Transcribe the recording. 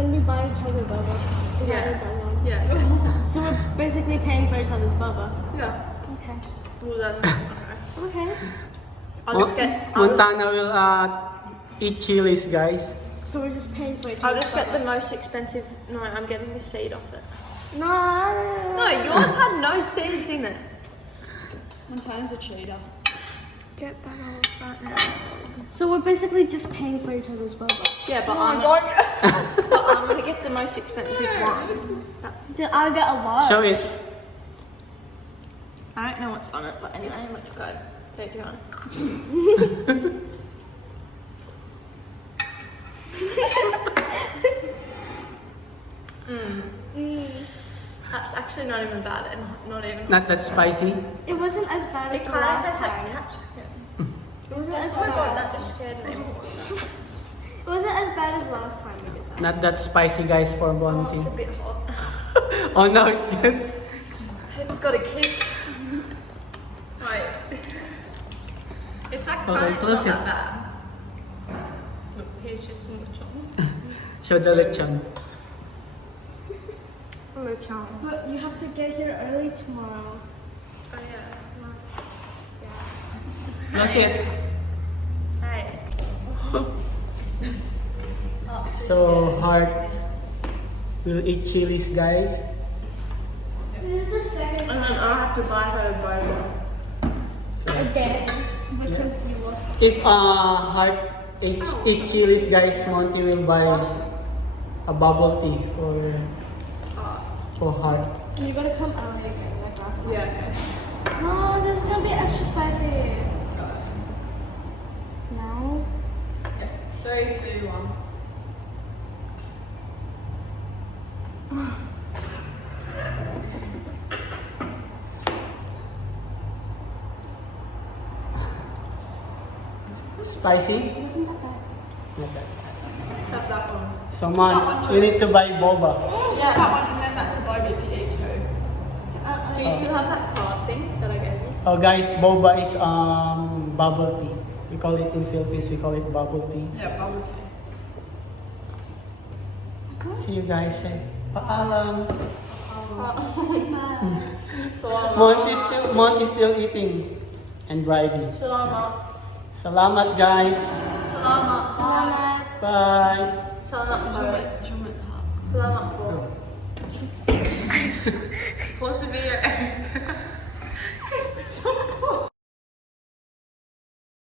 then we buy each other boba. Yeah. One. Yeah. So we're basically paying for each other's boba. Yeah. Okay. Well then, okay. Okay. I'll just get. Montana will eat chilies, guys. So we're just paying for each I'll other's just get the boba. most expensive. No, I'm getting the seed off it. No. No, yours had no seeds in it. Montana's a cheater. Get that off right now. So we're basically just paying for each other's boba. Yeah, but I'm gonna get the most expensive one. Still, I'll get a lot. Show it. I don't know what's on it, but anyway, let's go. Take you on. That's actually not even bad, and not even. Not that spicy. It wasn't as bad as It the kind of last tastes like time. capsicum. It wasn't as Oh my god, bad. that just scared me. It wasn't as bad as last time we did that. Not that spicy, guys, for Oh, Bounty. it's a bit hot. Oh no, it's It's got a kick. Wait. It's like Okay, kind of close not it. that bad. Look, here's just some lechon. show the lechon. Lechon. But you have to get here early tomorrow. Oh yeah. Close it. Hey. So Heart will eat chilies, guys. This is the second And then I'll have to buy her a boba. So again because you lost. if Heart eat chilies, guys, Monty will buy a bubble tea for Heart. And you gotta come early again, like last time. Yeah, okay. No, this is gonna be extra spicy. No. 3, 2, 1. Spicy? It wasn't that bad. Not that. Have that one. So man, we need to buy boba. Yeah. That one, and then that's a boba if you eat two. Do you still have that card thing that I gave you? Oh guys, boba is bubble tea. We call it in Philippines, we call it bubble tea. Yeah, bubble tea. See you guys. Paalam. Salamat. Monty's still eating and driving. Salamat. Salamat guys. Salamat. Salamat. Bye. Salamat po. Jumat heart. Salamat po. Pause the video.